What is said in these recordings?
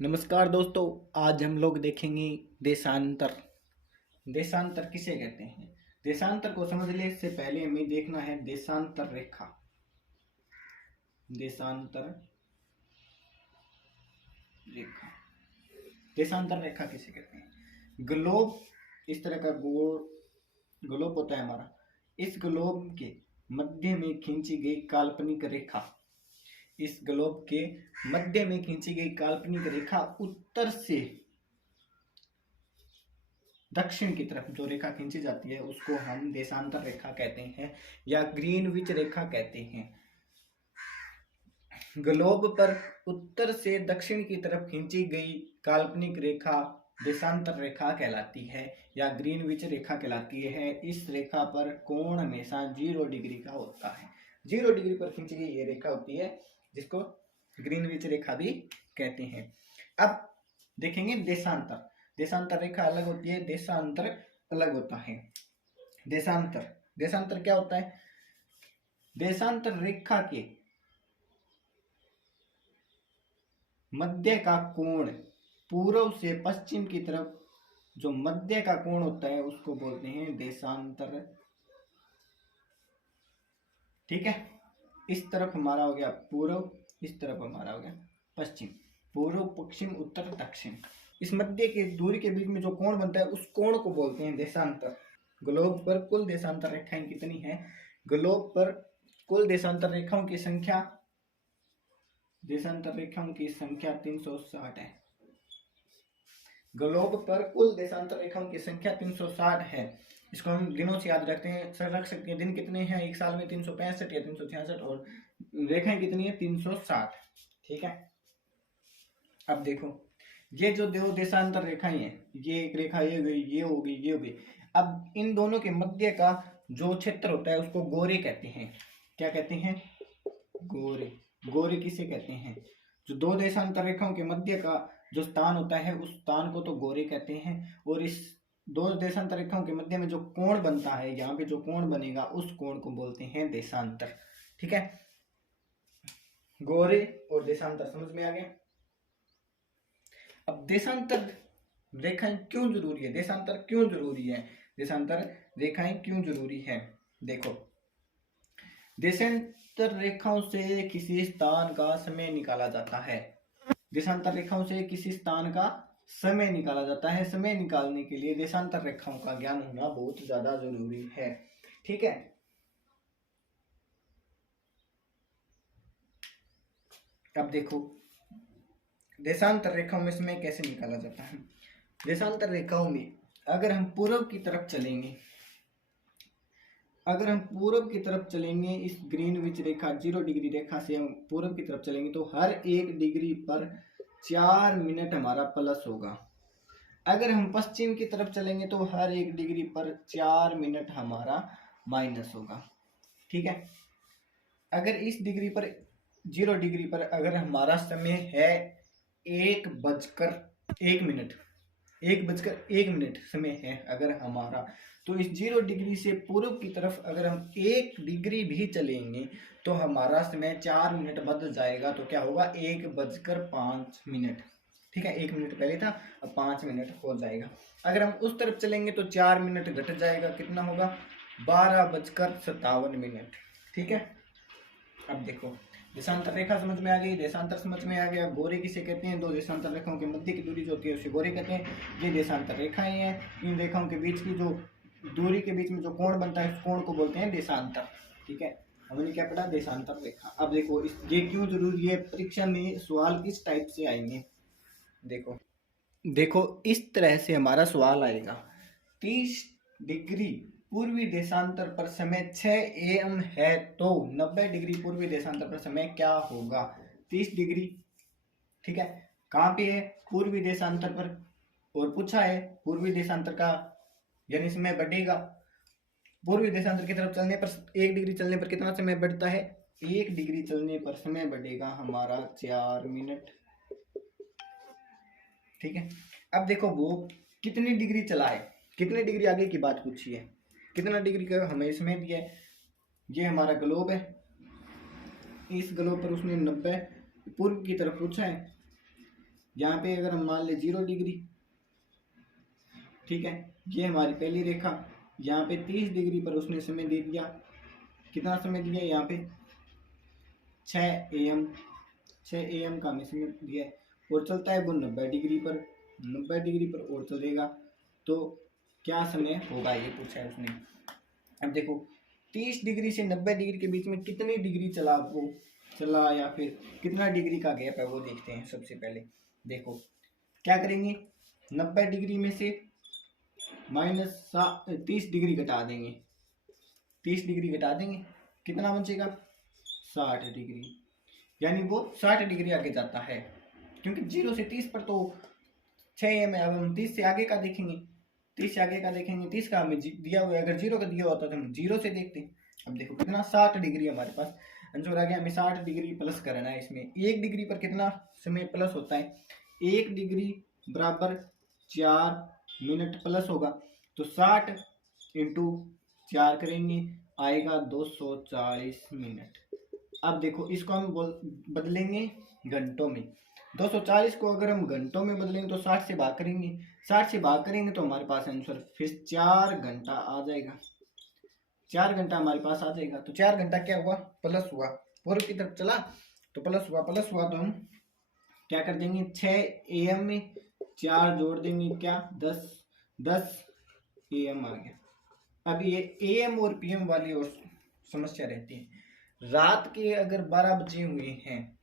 नमस्कार दोस्तों। आज हम लोग देखेंगे देशांतर। देशांतर किसे कहते हैं? देशांतर को समझने से पहले हमें देखना है देशांतर रेखा। देशांतर रेखा देशांतर रेखा किसे कहते हैं? ग्लोब, इस तरह का गोल ग्लोब होता है हमारा। इस ग्लोब के मध्य में खींची गई काल्पनिक रेखा, इस ग्लोब के मध्य में खींची गई काल्पनिक रेखा उत्तर से दक्षिण की तरफ जो रेखा खींची जाती है उसको हम देशांतर रेखा कहते हैं या ग्रीनविच रेखा कहते हैं। ग्लोब पर उत्तर से दक्षिण की तरफ खींची गई काल्पनिक रेखा देशांतर रेखा कहलाती है या ग्रीनविच रेखा कहलाती है। इस रेखा पर कोण हमेशा 0 डिग्री का होता है। 0 डिग्री पर खींची गई ये रेखा होती है जिसको ग्रीनविच रेखा भी कहते हैं। अब देखेंगे देशांतर। देशांतर रेखा अलग होती है, देशांतर अलग होता है। देशांतर क्या होता है? देशांतर रेखा के मध्य का कोण पूर्व से पश्चिम की तरफ जो मध्य का कोण होता है उसको बोलते हैं देशांतर। ठीक है, इस तरफ हमारा हो गया पूर्व, इस तरफ हमारा हो गया पश्चिम। पूर्व, पश्चिम, उत्तर, दक्षिण। इस मध्य की दूरी के बीच में जो कोण बनता है उस कोण को बोलते हैं देशांतर। ग्लोब पर कुल देशांतर रेखाएं कितनी हैं? ग्लोब पर कुल देशांतर रेखाओं की संख्या 360 है। ग्लोब पर कुल देशांतर रेखाओं की संख्या 360 है। इसको हम दिनों से याद रखते हैं, सर रख सकते हैं। दिन कितने हैं एक साल में? 365 या 366, और रेखाएं कितनी है? 360। ठीक है, अब देखो ये जो दो देशांतर रेखाएं हैं, ये एक रेखा ये गई, ये हो गई, ये हो गई। अब इन दोनों के मध्य का जो क्षेत्र होता है उसको गोरे कहते हैं। क्या कहते हैं? गोरे। गोरे किसे कहते हैं? जो दो देशांतर रेखाओं के मध्य का जो स्थान होता है उस स्थान को तो गोरे कहते हैं, और इस दो देशांतर रेखाओं के मध्य में जो कोण बनता है, यहाँ पे जो कोण बनेगा उस कोण को बोलते हैं देशांतर। ठीक है, गोरे और देशांतर समझ में आ गया। अब देशांतर रेखाएं क्यों जरूरी है? देशांतर क्यों जरूरी है? देशांतर रेखाएं क्यों जरूरी है? देखो, देशांतर रेखाओं से किसी स्थान का समय निकाला जाता है। देशांतर रेखाओं से किसी स्थान का समय निकाला जाता है। समय निकालने के लिए देशांतर रेखाओं का ज्ञान होना बहुत ज्यादा जरूरी है। ठीक है, अब देखो देशांतर रेखाओं में समय कैसे निकाला जाता है। देशांतर रेखाओं में अगर हम पूर्व की तरफ चलेंगे, इस ग्रीनविच रेखा 0 डिग्री रेखा से हम पूर्व की तरफ चलेंगे तो हर 1 डिग्री पर 4 मिनट हमारा प्लस होगा। अगर हम पश्चिम की तरफ चलेंगे तो हर 1 डिग्री पर 4 मिनट हमारा माइनस होगा। ठीक है, अगर इस डिग्री पर 0 डिग्री पर अगर हमारा समय है 1 बजकर 1 मिनट समय है अगर हमारा, तो इस 0 डिग्री से पूर्व की तरफ अगर हम 1 डिग्री भी चलेंगे तो हमारा समय 4 मिनट बढ़ जाएगा। तो क्या होगा? 1 बजकर 5 मिनट। ठीक है, 1 मिनट पहले था, अब 5 मिनट हो जाएगा। अगर हम उस तरफ चलेंगे तो 4 मिनट घट जाएगा, कितना होगा? 12 बजकर 57 मिनट। ठीक है, अब देखो देशांतर रेखा समझ में आ गई, देशांतर समझ में आ गया। गोरे किसे कहते हैं? दो देशांतर रेखाओं के मध्य की दूरी जो होती है उसे गोरे कहते हैं। ये देशांतर रेखाएं हैं, इन रेखाओं के बीच की जो दूरी के बीच में जो कोण बनता है उस कोण को बोलते हैं देशांतर। ठीक है, हमने क्या पढ़ा? देशांतर रेखा। अब देखो ये क्यों जरूरी है, परीक्षा में सवाल किस टाइप से आएंगे। देखो इस तरह से हमारा सवाल आएगा। 30 डिग्री पूर्वी देशांतर पर समय 6 AM है तो 90 डिग्री पूर्वी देशांतर पर समय क्या होगा? 30 डिग्री। ठीक है, कहाँ पे है? पूर्वी देशांतर पर, और पूछा है पूर्वी देशांतर का यानी समय बढ़ेगा। पूर्वी देशांतर की तरफ चलने पर 1 डिग्री चलने पर कितना समय बढ़ता है? 1 डिग्री चलने पर समय बढ़ेगा हमारा 4 मिनट। ठीक है, अब देखो वो कितनी डिग्री चला है, कितने डिग्री आगे की बात पूछी है, कितना डिग्री का हमें समय दिया है। ये हमारा ग्लोब है, इस ग्लोब पर उसने 90 पूर्व की तरफ पूछा है, यहाँ पे अगर हम मान ले 0 डिग्री, ठीक है, ये हमारी पहली रेखा। यहाँ पे 30 डिग्री पर उसने समय दे दिया, कितना समय दिया यहाँ पे 6 AM, 6 AM का हमें समय दिया है, और चलता है वो 90 डिग्री पर, 90 डिग्री पर और चलेगा, तो क्या समय होगा ये पूछा है उसने। अब देखो 30 डिग्री से 90 डिग्री के बीच में कितनी डिग्री चला वो चला, या फिर कितना डिग्री का गैप है वो देखते हैं। सबसे पहले देखो क्या करेंगे, 90 डिग्री में से माइनस 30 डिग्री घटा देंगे, 30 डिग्री घटा देंगे, कितना बचेगा 60 डिग्री, यानी वो 60 डिग्री आगे जाता है, क्योंकि 0 से 30 पर तो 6 AM है। अब हम 30 से आगे का देखेंगे, 30 से आगे का देखेंगे, 30 का हमें दिया हुआ है, अगर 0 का दिया होता तो हम 0 से देखते। अब देखो कितना 60 डिग्री हमारे पास आंसर आ गया, हमें 60 डिग्री प्लस करना है इसमें। 1 डिग्री पर कितना समय प्लस होता है, 1 डिग्री बराबर 4 मिनट प्लस होगा, तो 60 इंटू 4 करेंगे, आएगा 240 मिनट। अब देखो इसको हम बदलेंगे घंटों में, 240 को अगर हम घंटों में बदलेंगे तो 60 से भाग करेंगे, 60 से भाग करेंगे तो हमारे पास आंसर फिर 4 घंटा आ जाएगा, 4 घंटा हमारे पास आ जाएगा। तो 4 घंटा क्या हुआ, प्लस हुआ, पूर्व की तरफ चला तो प्लस हुआ, प्लस हुआ तो हम क्या कर देंगे, 6 AM में 4 जोड़ देंगे, क्या 10 AM आ गया। अब ये AM और PM वाली और समस्या रहती है। रात के अगर 12 बजे हुए हैं,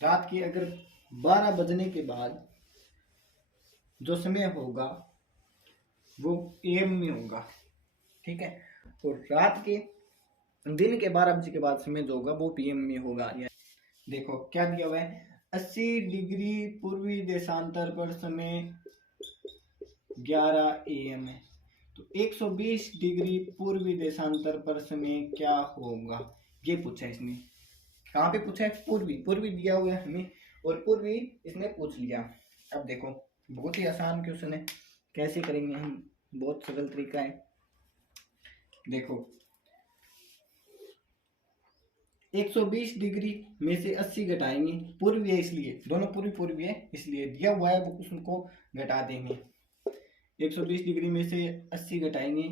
रात के अगर 12 बजने के बाद जो समय होगा वो AM में होगा, ठीक है, और रात के दिन के 12 बजे के बाद समय जो होगा वो PM में होगा। देखो क्या दिया हुआ है, 80 डिग्री पूर्वी देशांतर पर समय 11 AM है, तो 120 डिग्री पूर्वी देशांतर पर समय क्या होगा, ये पूछा है इसने। कहाँ पे पूछा है, पूर्वी, पूर्वी दिया हुआ है हमें और पूर्वी इसने पूछ लिया। अब देखो बहुत ही आसान क्वेश्चन है, कैसे करेंगे हम, बहुत सरल तरीका है। देखो 120 डिग्री में से 80 घटाएंगे, पूर्वी है इसलिए, दोनों पूर्वी पूर्वी है इसलिए दिया हुआ है वो उसको घटा देंगे। 120 डिग्री में से 80 घटाएंगे,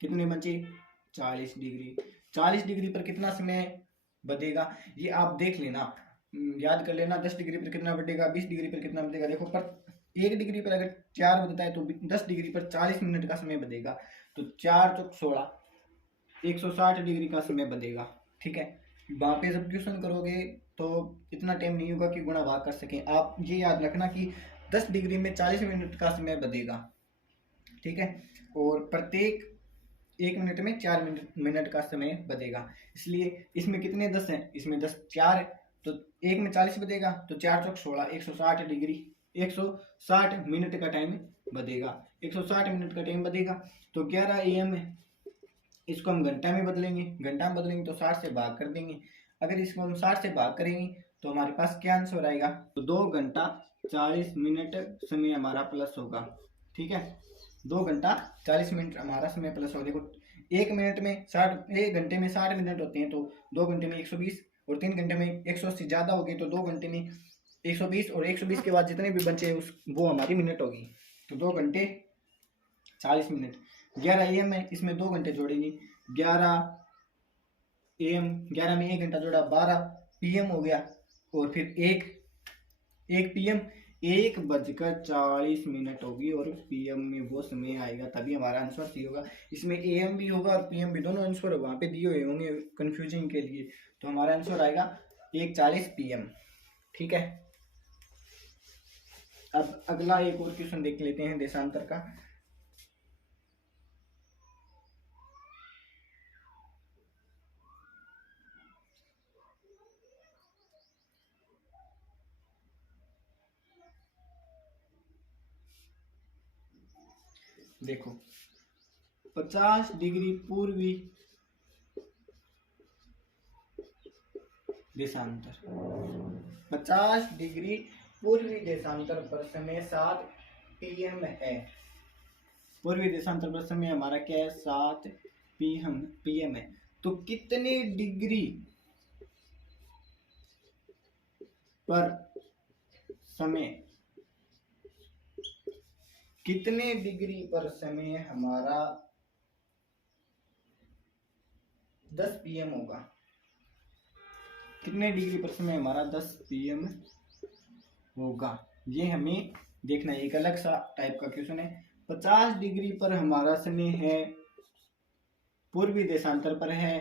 कितने बचे 40 डिग्री, 40 डिग्री पर कितना समय बढ़ेगा ये आप देख लेना, याद कर लेना। 10 डिग्री पर कितना बढ़ेगा, 20 डिग्री पर कितना बढ़ेगा। देखो पर 1 डिग्री पर अगर 4 बढ़ता है तो 10 डिग्री पर 40 मिनट का समय बढ़ेगा, तो 4 चौक 16, 160 डिग्री का समय बढ़ेगा, ठीक है। वहाँ पे जब क्वेश्चन करोगे तो इतना टाइम नहीं होगा कि गुणा भाग कर सकें। आप ये याद रखना कि 10 डिग्री में 40 मिनट का समय बढ़ेगा, ठीक है, और प्रत्येक 1 मिनट में 4 मिनट का समय बढ़ेगा, इसलिए इसमें कितने 10 हैं, इसमें 10 4 है, तो 1 में 40 बढ़ेगा तो 4 चौक 16, 160 डिग्री, 160 मिनट का टाइम बढ़ेगा, 160 मिनट का टाइम बढ़ेगा। तो 11 AM है, इसको हम घंटा में बदलेंगे, घंटा में बदलेंगे तो 60 से भाग कर देंगे, अगर इसको हम 60 से भाग करेंगे तो हमारे पास क्या आंसर आएगा, तो 2 घंटा 40 मिनट समय हमारा प्लस होगा, ठीक है, 2 घंटा 40 मिनट हमारा समय प्लस होगा। देखो 1 मिनट में 60, 1 घंटे में 60 मिनट होते हैं, तो 2 घंटे में 120 और 3 घंटे में 180 ज़्यादा हो गई, तो 2 घंटे में 120 और 120 के बाद जितने भी बचे उस वो हमारी मिनट होगी, तो 2 घंटे 40 मिनट। 11 AM है, इसमें 2 घंटे जोड़ेंगे, 11 AM, 11 में 1 घंटा जोड़ा 12 PM हो गया, और फिर 1 PM 1:40 होगी, और PM में वो समय आएगा, तभी हमारा आंसर सही होगा। इसमें AM भी होगा और PM भी, दोनों आंसर वहाँ पे दिए हुए होंगे कंफ्यूजिंग के लिए, तो हमारा आंसर आएगा 1:40 PM, ठीक है। अब अगला एक और क्वेश्चन देख लेते हैं देशांतर का। देखो 50 डिग्री पूर्वी देशांतर, 50 डिग्री पूर्वी देशांतर पर समय 7 PM है, पूर्वी देशांतर पर समय हमारा क्या है 7 PM है, तो कितने डिग्री पर समय कितने डिग्री पर समय हमारा 10 PM होगा। कितने डिग्री पर समय हमारा 10 PM होगा, ये हमें देखना है। एक अलग सा टाइप का क्वेश्चन है। 50 डिग्री पर हमारा समय है, पूर्वी देशांतर पर है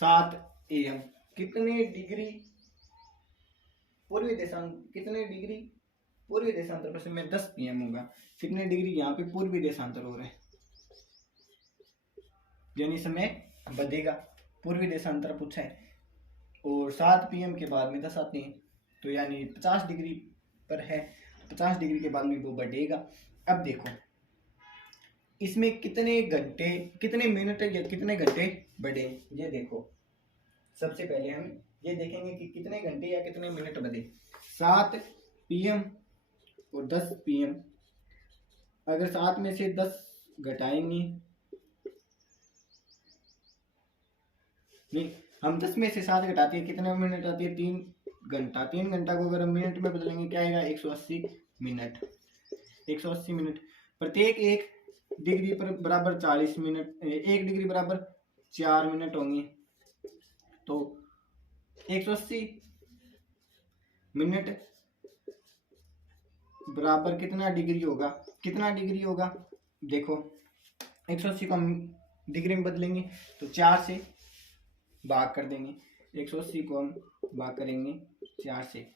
7 AM। कितने डिग्री पूर्वी देशांतर पर समय 10 PM होगा। कितने डिग्री यहाँ पे पूर्वी देशांतर हो रहे हैं, यानी समय बढ़ेगा। पूर्वी देशांतर पूछा है और 7 PM के बाद में 10 आते हैं, तो यानी 50 डिग्री पर है, 50 डिग्री के बाद में वो बढ़ेगा। अब देखो इसमें कितने घंटे, कितने मिनट या कितने घंटे बढ़े, ये देखो। सबसे पहले हम ये देखेंगे कि कितने घंटे या कितने मिनट बढ़े। 7 PM और 10 PM, अगर 7 में से 10 घटाएंगे, नहीं, हम 10 में से 7 घटाते हैं, कितने मिनट आती है, 3 घंटा। 3 घंटा को अगर हम मिनट में बदलेंगे क्या आएगा, 180 मिनट। 180 मिनट। प्रत्येक 1 डिग्री पर बराबर 40 मिनट, 1 डिग्री बराबर 4 मिनट होंगे, तो 180 मिनट बराबर कितना डिग्री होगा। कितना डिग्री होगा, देखो 180 को हम डिग्री में बदलेंगे तो 4 से भाग कर देंगे। 180 को हम भाग करेंगे 4 से,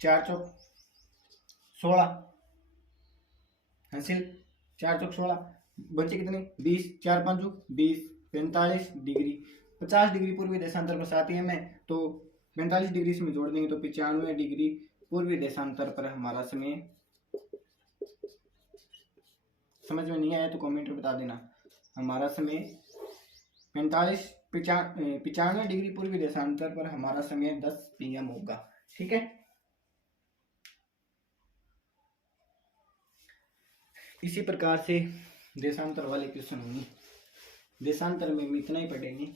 4 चौक 16 हासिल, 4 चौक 16 बचे कितने 20, 4 5 20, 45 डिग्री। 50 डिग्री पूर्वी देशांतर पर 7 AM है, तो 45 डिग्री इसमें जोड़ देंगे तो 95 डिग्री पूर्वी देशांतर पर हमारा समय। समझ में नहीं आया तो कमेंट में बता देना। हमारा समय 95 डिग्री पूर्वी देशांतर पर हमारा समय 10 PM होगा। ठीक है, इसी प्रकार से देशांतर वाले क्वेश्चन होंगे। देशांतर में इतना ही पढ़ेंगे।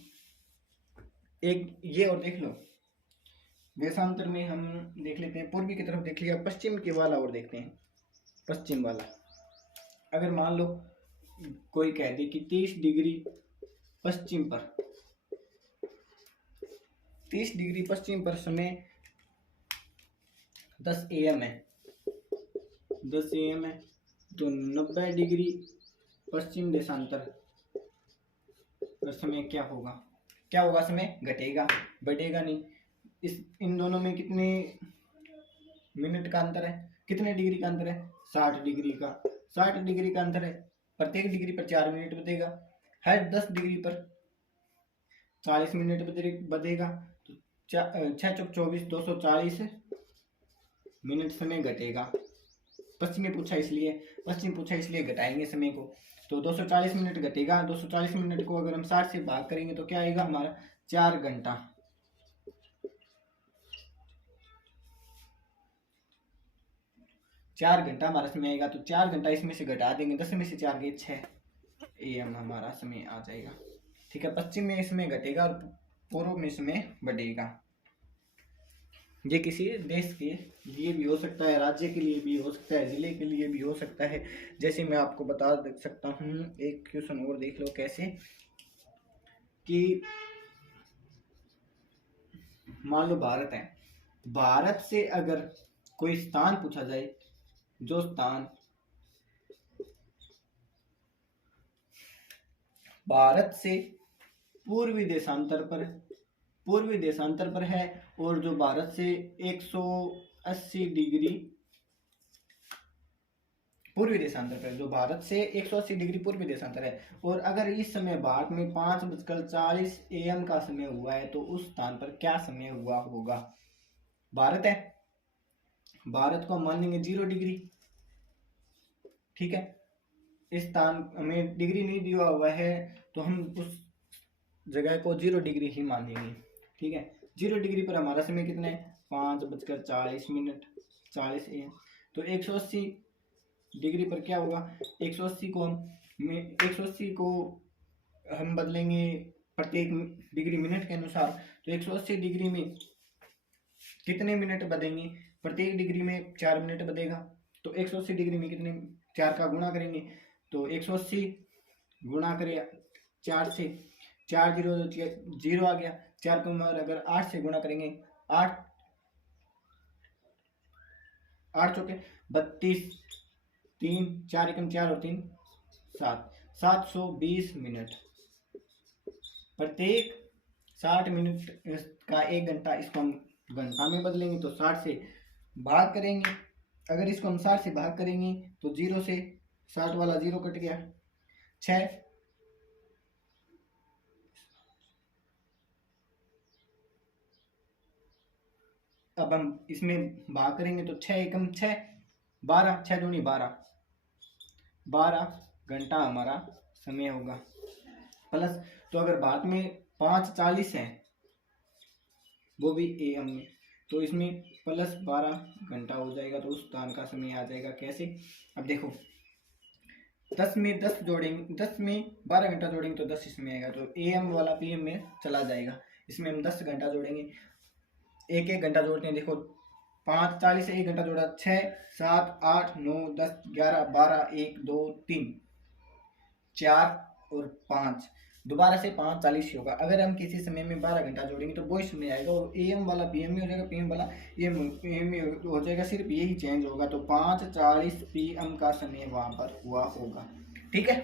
एक ये और देख लो, देशांतर में हम देख लेते हैं, पूर्वी की तरफ देख लिया, पश्चिम के वाला और देखते हैं। पश्चिम वाला, अगर मान लो कोई कह दे कि 30 डिग्री पश्चिम पर, 30 डिग्री पश्चिम पर समय 10 AM है, 10 AM है, तो 90 डिग्री पश्चिम देशांतर पर समय क्या होगा, क्या होगा, समय घटेगा, बढ़ेगा नहीं। इन दोनों में कितने मिनट का अंतर है, कितने डिग्री का अंतर है, 60 डिग्री का, 60 डिग्री का अंतर है। प्रत्येक डिग्री पर 4 मिनट बचेगा, हर 10 डिग्री पर 40 मिनट बचेगा, तो 6 चौक 24, 240 मिनट समय घटेगा। पश्चिम पूछा इसलिए घटाएंगे समय को, तो 240 मिनट घटेगा। 240 मिनट को अगर हम 60 से भाग करेंगे तो क्या आएगा हमारा, 4 घंटा। 4 घंटा हमारा समय आएगा, तो 4 घंटा इसमें से घटा देंगे, 10 में से 4 गए 6 AM हमारा समय आ जाएगा। ठीक है, पश्चिम में इसमें घटेगा और पूर्व में इसमें बढ़ेगा। ये किसी देश के लिए भी हो सकता है, राज्य के लिए भी हो सकता है, जिले के लिए भी हो सकता है। जैसे मैं आपको बता सकता हूँ, एक क्वेश्चन और देख लो कैसे, कि मान लो भारत है, भारत से अगर कोई स्थान पूछा जाए, जो स्थान भारत से पूर्वी देशांतर पर है, और जो भारत से 180 डिग्री पूर्वी देशांतर पर है, जो भारत से 180 डिग्री पूर्वी देशांतर है, और अगर इस समय भारत में 5:40 AM का समय हुआ है, तो उस स्थान पर क्या समय हुआ होगा। भारत है, भारत को हम मान लेंगे 0 डिग्री। ठीक है, इस स्थान हमें डिग्री नहीं दिया हुआ है, तो हम उस जगह को 0 डिग्री ही मान लेंगे। ठीक है, 0 डिग्री पर हमारा समय कितना है, 5:40 40 AM। तो 180 डिग्री पर क्या होगा, 180 को हम बदलेंगे प्रत्येक डिग्री मिनट के अनुसार, तो 180 डिग्री में कितने मिनट बदलेंगे, प्रत्येक डिग्री में 4 मिनट बचेगा। तो 180 डिग्री में कितने, 4 का गुणा करेंगे तो 180 गुणा करें 4 से, 4 जीरो 0 आ गया। 4 को अगर 8 से गुणा करेंगे, 8 8 चौके 32, 3 4 एकम 4 और 3 7, 720 मिनट। प्रत्येक 60 मिनट का 1 घंटा, इसको हम घंटा में बदलेंगे तो 60 से भाग करेंगे। अगर इसको हम 60 से भाग करेंगे तो 0 से 60 वाला 0 कट गया, 6। अब हम इसमें भाग करेंगे तो 6 एकम 6, 12, 6 दूनी 12, 12 घंटा हमारा समय होगा। प्लस तो अगर भारत में 5:40 है, वो भी AM में, तो इसमें प्लस 12 घंटा हो जाएगा। तो उस स्थान का समय आ जाएगा। कैसे, अब देखो 10 में 10 जोड़ेंगे, 10 में 12 घंटा जोड़ेंगे तो 10 इसमें आएगा, तो AM वाला PM में चला जाएगा। इसमें हम 10 घंटा जोड़ेंगे, एक एक घंटा जोड़ते हैं। देखो 5:40 से 1 घंटा जोड़ा, 6 7 8 9 10 11 12 1 2 3 4 और 5, दोबारा से 5:40 होगा। अगर हम किसी समय में 12 घंटा जोड़ेंगे तो वो इसमें आएगा, और AM वाला PM में हो जाएगा, PM वाला AM में हो जाएगा। सिर्फ यही चेंज होगा। तो 5:40 PM का समय वहां पर हुआ होगा। ठीक है।